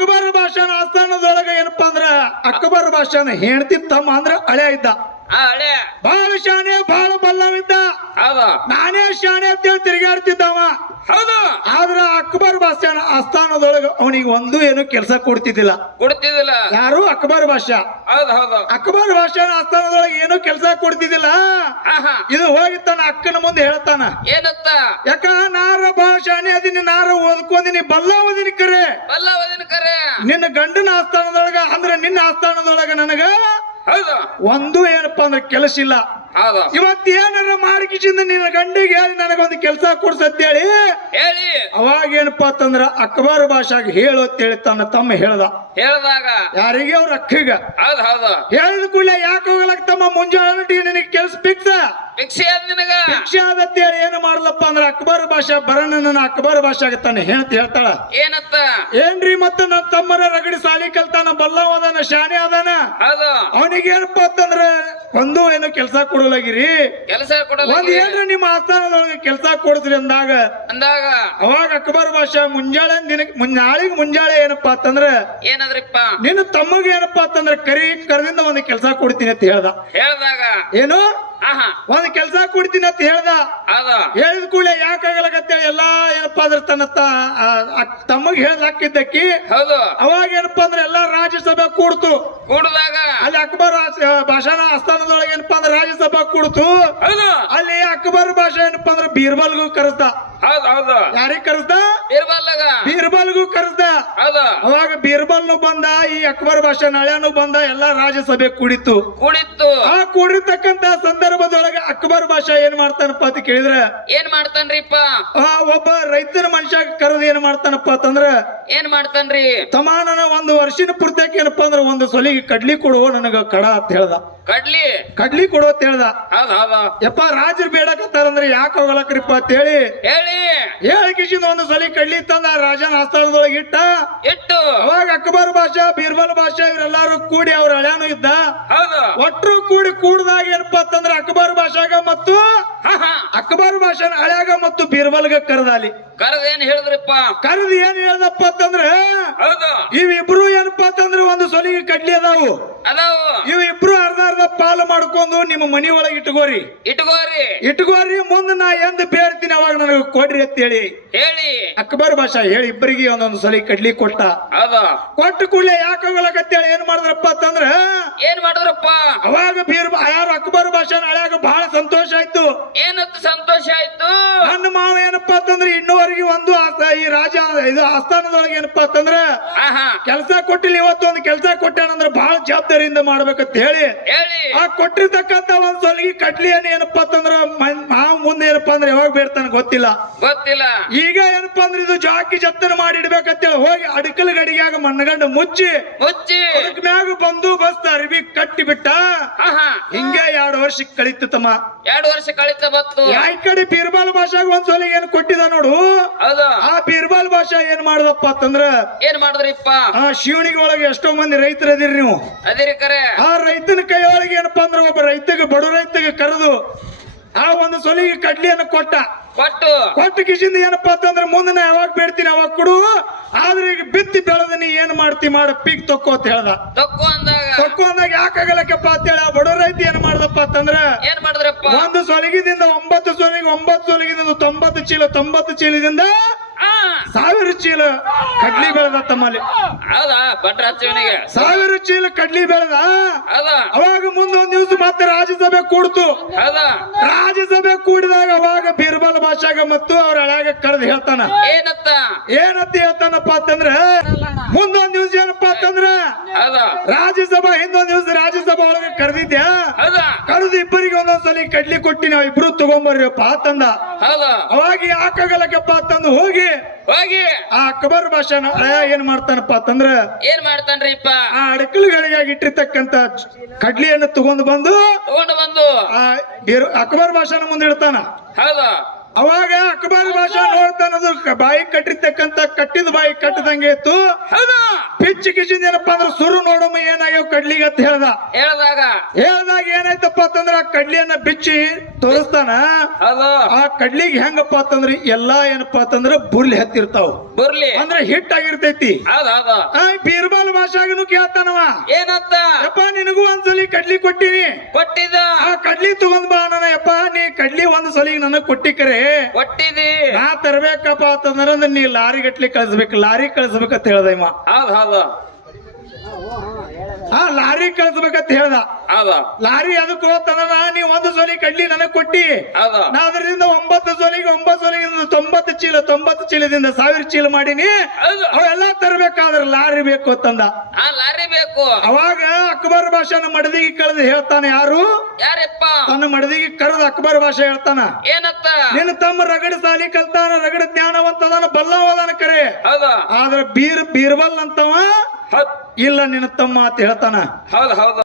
ಅಕ್ಬರ್ ಭಾಷಾನ ಆಸ್ಥಾನದೊಳಗ ಏನಪ್ಪಾ ಅಂದ್ರ ಅಕ್ಬರ್ ಭಾಷಾನ ಹೆಂಡತಿ ತಮ್ಮ ಅಂದ್ರ ಹಳೆ ಇದ್ದ. ಆ ಹಳೆ. ಬಾಳ ಶಾಣೆ ಬಾಳ ಬಲ್ಲವಿದ್ದ. ಹೌದು. ನಾನೇ ಶಾಣೆ ಅಂತೇಳಿ ತಿರುಗಾಡ್ತಿದ್ದವ ಹೌದು ಆದ್ರ ಅಕ್ಬರ್ ಭಾಷಾನ ಅವನಿಗೆ ಒಂದು ಏನು ಕೆಲಸ ಕೊಡ್ತಿದ್ದಿಲ್ಲ. ಕೊಡ್ತಿದ್ದಿಲ್ಲ. ಯಾರು ಅಕ್ಬರ್ ಭಾಷಾ. ಹೌದು ಹೌದು. ಅಕ್ಬರ್ ಭಾಷಾನ ಆಸ್ಥಾನದೊಳಗೆ ಏನು ಕೆಲಸ ಕೊಡ್ತಿದ್ದಿಲ್ಲ. ಆಹಾ. ಇದು ಹೋಗಿ ತನ್ನ ಅಕ್ಕನ ಮುಂದೆ ಹೇಳ್ತಾನ ಏನತ್ತ? ಯಾಕ? ನಾರ ಭಾಷಾನೆ ಅದಿನಿ ನಾರ ಓದ್ಕೊಂದಿನಿ ಬಲ್ಲ ಓದಿನಿ ಕರೆ. ಬಲ್ಲ ಓದಿನ ಕರೆ. ನಿನ್ನ ಗಂಡನ ಆಸ್ಥಾನದೊಳಗ ಅಂದ್ರ ನಿನ್ನ ಆಸ್ಥಾನದೊಳಗ ನನಗ ಹೌದು. ಒಂದು ಏನಪ್ಪಾ ಅಂದ್ರೆ ಕೆಲಸ ಇಲ್ಲ. ಹೌದು. ಇವತ್ ಏನಾರ ಮಾರ್ಗಿಸಿಂದ ನಿನ್ನ ಗಂಡಿಗೆ ಹೇಳಿ ನನಗೊಂದು ಕೆಲಸ ಕೊಡ್ಸತ್ತೇಳಿ? ಹೇಳಿ. ಅವಾಗ ಏನಪ್ಪಾ ಅಂತಂದ್ರ ಅಕ್ಬರ್ ಭಾಷಾಗ ಹೇಳು ಅಂತೇಳಿ ತನ್ನ ತಮ್ಮ ಹೇಳ್ದ. ಹೇಳ್ದಾಗ. ಯಾರಿಗೆ? ಅವ್ರ ಅಕ್ಕಿಗ. ಹೌದು ಹೌದು. ಹೇಳಿದ ಕೂಡಲೇ ಯಾಕೆ ಹೋಗ್ಲಕ್ ತಮ್ಮ ಮುಂಜಾನೆ ನಿನಗೆ ಕೆಲಸ ಫಿಕ್ಸ್ ಭಿಕ್ಷೆ ಅದ್ ನಿನಗ? ಏನು ಮಾಡ್ಲಪ್ಪ ಅಂದ್ರ ಅಕ್ಬರ್ ಭಾಷೆ ಬರಣ್ಣ ನನ್ನ ಅಕ್ಬರ್ ಭಾಷಾಗ ತಾನೆ ಹೇಳ್ತ ಹೇಳ್ತಾಳ. ಏನತ್ತ? ಏನ್ರಿ ಮತ್ತ ನನ್ನ ತಮ್ಮನ ರಗಡಿ ಸಾಲಿ ಕಲ್ತಾನ ಬಲ್ಲವ ಅದಾನ ಶಾನೆ ಅದಾನ? ಅವನಿಗೆ ಏನಪ್ಪ ಅಂತಂದ್ರ ಒಂದು ಏನು ಕೆಲಸ ಕೊಡಲಾಗಿರಿ. ಕೆಲಸ ಕೊಡಲಾಗಿರಿ. ಒಂದ್ ಏನ್ರಿ ನಿಮ್ಮ ಆಸ್ಥಾನದೊಳಗೆ ಕೆಲಸ ಕೊಡ್ತೀರಿ ಅಂದಾಗ. ಅಂದಾಗ? ಅವಾಗ ಅಕ್ಬರ್ ಭಾಷಾ ಮುಂಜಾಳೆ ದಿನಕ್ಕೆ ನಾಳಿಗೆ ಮುಂಜಾಳೆ ಏನಪ್ಪಾ ಅಂತಂದ್ರ ಏನಂದ್ರಪ್ಪ? ನಿನ್ನ ತಮ್ಮಗೆ ಏನಪ್ಪಾ ಅಂತಂದ್ರ ಕರಿ ಕರದಿಂದ ಒಂದು ಕೆಲಸ ಕೊಡ್ತೀನಿ ಅಂತ ಹೇಳ್ದ. ಹೇಳ್ದಾಗ? ಏನು? ಒಂದ್ ಕೆಲಸ ಕೊಡ್ತೀನಿ ಅಂತ ಹೇಳ್ದ. ಹೇಳಿದ ಕೂಡಲೇ ಯಾಕಾಗಲಕತ್ತೇಳಿ ಎಲ್ಲಾ ಏನಪ್ಪ ಅಂದ್ರೆ ತನ್ನ ತಮ್ಮಗ್ ಹೇಳ್ದ ಹಾಕಿದ್ದಕ್ಕಿ ಹೌದು. ಅವಾಗ ಏನಪ್ಪ ಅಂದ್ರೆ ಎಲ್ಲಾ ರಾಜ್ಯಸಭೆ ಕೂಡ್ತು. ಕೂಡದಾಗ. ಅಲ್ಲಿ ಅಕ್ಬರ್ ಭಾಷಣ ಆಸ್ಥಾನದೊಳಗೆ ಏನಪ್ಪಾ ಅಂದ್ರೆ ರಾಜ್ಯಸಭಾ ಕೂಡ್ತು. ಅಲ್ಲಿ ಅಕ್ಬರ್ ಭಾಷೆ ಏನಪ್ಪಾ ಅಂದ್ರೆ ಬೀರ್ಬಲ್ಗೂ ಕರೆಸ್ದ. ಹೌದು ಹೌದು. ಯಾರಿಗ್ ಕರೆಸ್ದ? ಇರ್ಬಲ್ಲಾಗ ಬೀರ್ಬಲ್ಗೂ ಕರೆಸ್ದ ಅವಾಗ ಬೀರ್ಬಲ್ನು ಬಂದ ಈ ಅಕ್ಬರ್ ಭಾಷೆ ನಳ್ಯಾನು ಬಂದ ಎಲ್ಲಾ ರಾಜ್ಯಸಭೆ ಕೂಡಿತ್ತು. ಕೂಡಿತ್ತು. ಆ ಕೂಡಿರ್ತಕ್ಕಂತ ಸಂದರ್ಭದೊಳಗೆ ಅಕ್ಬರ್ ಭಾಷಾ ಏನ್ ಮಾಡ್ತಾನಪ್ಪ ಅಂತ ಕೇಳಿದ್ರ ಏನ್ ಮಾಡ್ತಾನ್ರಿಪ್ಪ? ಆ ಒಬ್ಬ ರೈತನ ಮನುಷ್ಯ ಕರೆದು ಏನ್ ಮಾಡ್ತಾನಪ್ಪ ಅಂತಂದ್ರ ಏನ್ ಮಾಡ್ತಾನ್ರಿ? ತಮಾನನ ಒಂದು ವರ್ಷಿನ ಪೂರ್ತಕ್ಕೆ ಏನಪ್ಪಾ ಅಂದ್ರ ಒಂದು ಸೊಲಿಗೆ ಕಡ್ಲಿ ಕೊಡುವ ನನಗ ಕಡ ಅಂತ ಹೇಳ್ದ. ಕಡ್ಲಿ? ಕಡ್ಲಿ ಕೊಡು ಅಂತ ಹೇಳ್ದ. ಯಪ್ಪ ರಾಜರು ಬೇಡಕತ್ತಾರಂದ್ರೆ ಯಾಕೆ ಹೋಗಲಕ್ರಿಪ್ಪ ಅಂತ ಹೇಳಿ ಹೇಳಿ. ಕಿಶಿಂದ ಒಂದು ಸಲಿ ಕಡ್ಲಿ ತಂದ ರಾಜನ ಆಸ್ಥಾನದೊಳಗೆ ಇಟ್ಟ. ಇಟ್ಟು. ಅವಾಗ ಅಕ್ಬರ್ ಭಾಷಾ ಬೀರ್ಬಲ್ ಭಾಷಾ ಇವರೆಲ್ಲಾರು ಕೂಡಿ ಅವ್ರ ಹಳ್ಯಾನು ಇದ್ದ. ಒಟ್ರು ಕೂಡಿ ಕೂಡ್ದಾಗ ಏನಪ್ಪ ಅಂತಂದ್ರೆ ಅಕ್ಬರ್ ಭಾಷಾಗ ಮತ್ತು ಅಕ್ಬರ್ ಭಾಷಾನ ಹಳ್ಯಾಗ ಮತ್ತು ಬೀರ್ಬಲ್ಗ ಕರೆದಾಲಿ. ಕರೆದ ಏನ್ ಹೇಳಿದ್ರಪ್ಪ? ಕರೆದ ಏನ್ ಹೇಳ್ದಪ್ಪ ಅಂತಂದ್ರ ಇವಿಬ್ರು ಏನಪ್ಪಾ ಅಂತಂದ್ರೆ ಒಂದು ಸೊಲಿಗೆ ಕಡ್ಲಿ ಅದಾವು. ಅದಾವು. ಇವಿಬ್ರು ಅರ್ಧ ಪಾಲು ಮಾಡ್ಕೊಂಡು ನಿಮ್ಮ ಮನಿ ಒಳಗೆ ಇಟ್ಕೋರಿ. ಇಟ್ಕೋರಿ. ಇಟ್ಕೋರಿ ಮುಂದೆ ನಾ ಎಂದ್ ಬೇರ್ತೀನಿ ಅವಾಗ ನನಗೆ ಕೊಡ್ರಿ ಅಂತ ಹೇಳಿ. ಹೇಳಿ. ಅಕ್ಬರ್ ಭಾಷಾ ಹೇಳಿ ಇಬ್ಬರಿಗೆ ಒಂದೊಂದು ಸಲ ಕಡ್ಲಿ ಕೊಟ್ಟ. ಕೊಟ್ಟು ಕೊಟ್ಟ ಕೂಡಲೇ ಯಾಕೆ ಹೇಳಿ ಏನ್ ಮಾಡಿದ್ರಪ್ಪ ಅಂತಂದ್ರ ಏನ್ ಮಾಡಿದ್ರಪ್ಪ? ಅವಾಗ ಬೀರ್ ಯಾರು ಅಕ್ಬರ್ ಭಾಷಾ ನಾಳೆ ಬಹಳ ಸಂತೋಷ ಆಯ್ತು. ಏನತ್ತು ಇದು ಆಸ್ಥಾನದೊಳಗೆ ಏನಪ್ಪಾ ಅಂತಂದ್ರೆ ಕೆಲಸ ಕೊಟ್ಟಿಲ್ಲ ಇವತ್ತು ಒಂದು ಕೆಲಸ ಕೊಟ್ಟಾನಂದ್ರೆ ಬಹಳ ಜವಾಬ್ದಾರಿಯಿಂದ ಮಾಡ್ಬೇಕಂತ ಹೇಳಿ. ಆ ಕೊಟ್ಟಿರ್ತಕ್ಕಂತ ಒಂದ್ ಸೊಲಿಗೆ ಕಡ್ಲಿಯನ್ನು ಏನಪ್ಪಾ ಅಂತಂದ್ರ ಮಾವ ಮುಂದೆ ಏನಪ್ಪಾ ಅಂದ್ರೆ ಯಾವಾಗ ಬೇಡ್ತಾನ ಗೊತ್ತಿಲ್ಲ. ಗೊತ್ತಿಲ್ಲ. ಈಗ ಏನಪ್ಪಾ ಅಂದ್ರೆ ಇದು ಜಾಕಿ ಜತ್ತನ ಮಾಡಿ ಇಡ್ಬೇಕಂತೇಳಿ ಹೋಗಿ ಅಡಕಲ್ ಗಡಿಗ್ಯಾಗ ಮಣ್ಣಗಂಡ ಮುಚ್ಚಿ ಮುಚ್ಚಿ. ಅದಕ್ ಮ್ಯಾಗ ಬಂದು ಬಸ್ ಅರಿವಿ ಕಟ್ಟಿ ಬಿಟ್ಟ. ಹಿಂಗ ಎರಡು ವರ್ಷ ಕಳಿತು ತಮ್ಮ. ಎರಡು ವರ್ಷ ಕಳಿತ ಬತ್ತು. ಯಾಕಡೆ ಕಡೆ ಬೀರ್ಬಾಲ್ ಭಾಷಾಗ ಒಂದ್ ಸೊಲಿಗೆ ಏನ್ ಕೊಟ್ಟಿದ ನೋಡು. ಆ ಬೀರ್ಬಾಲ್ ಭಾಷಾ ಏನ್ ಮಾಡದಪ್ಪ ಅಂತಂದ್ರ ಏನ್ ಮಾಡಿದ್ರಿಪ್ಪ? ಆ ಶಿವನಿಗೆ ಒಳಗೆ ಎಷ್ಟೋ ಮಂದಿ ರೈತರ ಅದಿರಿ ನೀವು. ಅದಿರಿ ಕರೆ. ಆ ರೈತನ ಕೈಯೊಳಗೆ ಏನಪ್ಪ ಅಂದ್ರೆ ಒಬ್ಬ ರೈತಗೆ ಬಡ ರೈತಗೆ ಕರೆದು ಆ ಒಂದು ಸೊಲಿಗೆ ಕಡ್ಲಿಯನ್ನು ಕೊಟ್ಟ. ಕೊಟ್ಟು. ಕೊಟ್ಟು ಕಿಶಿಂದ ಏನಪ್ಪಾ ಅಂತಂದ್ರೆ ಮುಂದೆ ನಾ ಯಾವಾಗ ಬೇಡ್ತೀನಿ ಅವಾಗ ಕೊಡು. ಆದ್ರೆ ಈಗ ಬಿತ್ತಿ ಬೆಳೆದ ನೀ ಏನ್ ಮಾಡ್ತಿ ಮಾಡ ಪೀಕ್ ತೊಕ್ಕೋ ಅಂತ ಹೇಳ್ದ. ತಕ್ಕು ಅಂದಾಗ. ತಕ್ಕೋ ಅಂದಾಗ ಯಾಕಾಗಲಕ್ಕಪ್ಪ ಅಂತೇಳಿ ಆ ಬಡ ರೈತ ಏನ್ ಮಾಡ್ದಪ್ಪ ಅಂತಂದ್ರ ಏನ್ ಮಾಡಿದ್ರಪ್ಪ? ಒಂದು ಸೊಲಿಗಿದಿಂದ ಒಂಬತ್ತು ಸೊಲಿಗೆ ಒಂಬತ್ತು ಸೊಲಿಗಿದಿಂದ ತೊಂಬತ್ತು ಚೀಲ ತೊಂಬತ್ತು ಚೀಲದಿಂದ ಸಾವಿರ ಚೀಲ ಕಡ್ಲಿ ಬೆಳೆದ ತಮ್ಮಲ್ಲಿ. ಹೌದಾ? ಸಾವಿರ ಚೀಲ ಕಡ್ಲಿ ಬೆಳೆದ? ಹೌದಾ? ಅವಾಗ ಮುಂದೊಂದು ದಿವಸ ಮತ್ತೆ ರಾಜ್ಯಸಭೆ ಕೂಡ್ತು. ಹೌದಾ? ರಾಜ್ಯಸಭೆ ಕೂಡಿದಾಗ ಅವಾಗ ಬೀರ್ಬಲ್ ಭಾಷಾಗ ಮತ್ತು ಅವ್ರ ಹಳ್ಯಾಗ ಕರೆದು ಹೇಳ್ತಾನ. ಏನತ್ತ? ಏನತ್ತ ಹೇಳ್ತಾನಪ್ಪ ಅಂತಂದ್ರೆ ಮುಂದೊಂದ್ ದಿವಸ ರಾಜ್ಯಸಭಾ ಹಿಂದೊಂದ್ ದಿವಸ ರಾಜ್ಯಸಭಾ ಒಳಗೆ ಕರೆದಿದ್ಯಾ? ಕರೆದು ಇಬ್ಬರಿಗೆ ಒಂದೊಂದ್ಸಲಿ ಕಡ್ಲಿ ಕೊಟ್ಟಿ ನಾವು ಇಬ್ರು ತಗೊಂಬರ್ರಿಯಪ್ಪ ತಂದ. ಹೌದಾ? ಅವಾಗ ಯಾಕಾಗಲಕ್ಕಪ್ಪ ತಂದು ಹೋಗಿ. ಹೋಗಿ. ಆ ಅಕ್ಬರ್ ಭಾಷಾನ ಹಳೆಯ ಏನ್ ಮಾಡ್ತಾನಪ್ಪ ಅಂತಂದ್ರ ಏನ್ ಮಾಡ್ತಾನ್ರಿಪ್ಪ? ಆ ಅಡಕಲುಗಳಿಗಾಗಿ ಇಟ್ಟಿರ್ತಕ್ಕಂತ ಕಡ್ಲಿಯನ್ನು ತಗೊಂಡು ಬಂದು ತಗೊಂಡು ಬಂದು. ಆ ಬೀರ್- ಅಕ್ಬರ್ ಭಾಷಾನ ಮುಂದೆ ಇಡ್ತಾನ. ಹೌದಾ? ಅವಾಗ ಅಕ್ಬರ್ ಭಾಷಾ ನೋಡ್ತಾನದು ಬಾಯಿ ಕಟ್ಟಿರ್ತಕ್ಕಂತ ಕಟ್ಟಿದ ಬಾಯಿ ಕಟ್ಟದಂಗೆ ಇತ್ತು ಹೌದಾ? ಪಿಚ್ಚಿ ಕಿಚಿಂದ ಏನಪ್ಪಾ ಅಂದ್ರೆ ಸುರು ನೋಡಮ್ಮ ಏನಾಗ್ಯಾವ ಕಡ್ಲಿಗೆ ಅಂತ ಹೇಳ್ದ. ಹೇಳ್ದಾಗ ಹೇಳ್ದಾಗ ಏನಾಯ್ತಪ್ಪ ಅಂತಂದ್ರ ಆ ಕಡ್ಲಿಯನ್ನ ಬಿಚ್ಚಿ ತೋರಿಸ್ತಾನ ಆ ಕಡ್ಲಿಗೆ ಹೆಂಗಪ್ಪ ಅಂತಂದ್ರೆ ಎಲ್ಲಾ ಏನಪ್ಪಾ ಅಂತಂದ್ರ ಬುರ್ಲಿ ಹತ್ತಿರ್ತಾವ. ಬುರ್ಲಿ. ಅಂದ್ರೆ ಹಿಟ್ ಆಗಿರ್ತೈತಿ ಬೀರ್ಬಾಲ್ ಭಾಷಾಗನು ಕೇಳ್ತಾನವ. ಏನಂತ? ಯಪ್ಪ ನಿನಗೂ ಒಂದ್ಸಲಿ ಕಡ್ಲಿ ಕೊಟ್ಟಿನಿ. ಕೊಟ್ಟಿದ ಆ ಕಡ್ಲಿ ತಗೊಂಡ್ ಬಾ ನನ್ನ ಯಪ್ಪ ನೀ ಕಡ್ಲಿ ಒಂದ್ ಸಲಿ ನನಗ್ ಕೊಟ್ಟಿಕರೆ ಕೊಟ್ಟಿದಿ? ನಾ ತರ್ಬೇಕಪ್ಪ ಅಂತಂದ್ರ ನೀ ಲಾರಿ ಗಟ್ಲಿ ಕಳ್ಸ್ಬೇಕು ಲಾರಿ ಕಳ್ಸ್ಬೇಕಂತ ಹೇಳ್ದ ಹೌದ್ ಹೌದು. Fala. Ah, ಆ ಲಾರಿ ಕಳ್ಸ್ಬೇಕಂತ ಹೇಳ್ದ. ಅದ ಲಾರಿ ಅದಕ್ಕೆ ಹೋಗ್ತದ ನೀ ಒಂದು ಸೋಲಿ ಕಡ್ಲಿ ನನಗ್ ಕೊಟ್ಟಿ. ಅದ ನಾ ಅದರಿಂದ ಒಂಬತ್ತು ಸೋಲಿಗೆ ಒಂಬತ್ತು ಸೋಲಿಗೆ ತೊಂಬತ್ತು ಚೀಲ ತೊಂಬತ್ತು ಚೀಲದಿಂದ ಸಾವಿರ ಚೀಲ ಮಾಡೀನಿ. ಅವೆಲ್ಲ ತರಬೇಕಾದ್ರೆ ಲಾರಿ ಬೇಕು ಅಂತಂದ ಆ ಲಾರಿ ಬೇಕು. ಅವಾಗ ಅಕ್ಬರ್ ಭಾಷೆನ ಮಡದಿಗೆ ಕಳೆದು ಹೇಳ್ತಾನೆ ಯಾರು? ಯಾರಪ್ಪ? ತನ್ನ ಮಡದಿಗೆ ಕರೆದು ಅಕ್ಬರ್ ಭಾಷೆ ಹೇಳ್ತಾನ. ಏನತ್ತ? ನಿನ್ನ ತಮ್ಮ ರಗಡ ಸಾಲಿ ಕಲ್ತಾನ ರಗಡ ಜ್ಞಾನವಂತದಾನ ಬಲ್ಲವದಾನ ಕರೆ. ಆದ್ರೆ ಬೀರ್ ಬೀರ್ಬಲ್ ಅಂತವ ಇಲ್ಲ ನಿನ್ನ ತಮ್ಮ ಅಂತ ಹೇಳ್ತಾನ. ಹೌದು ಹೌದು.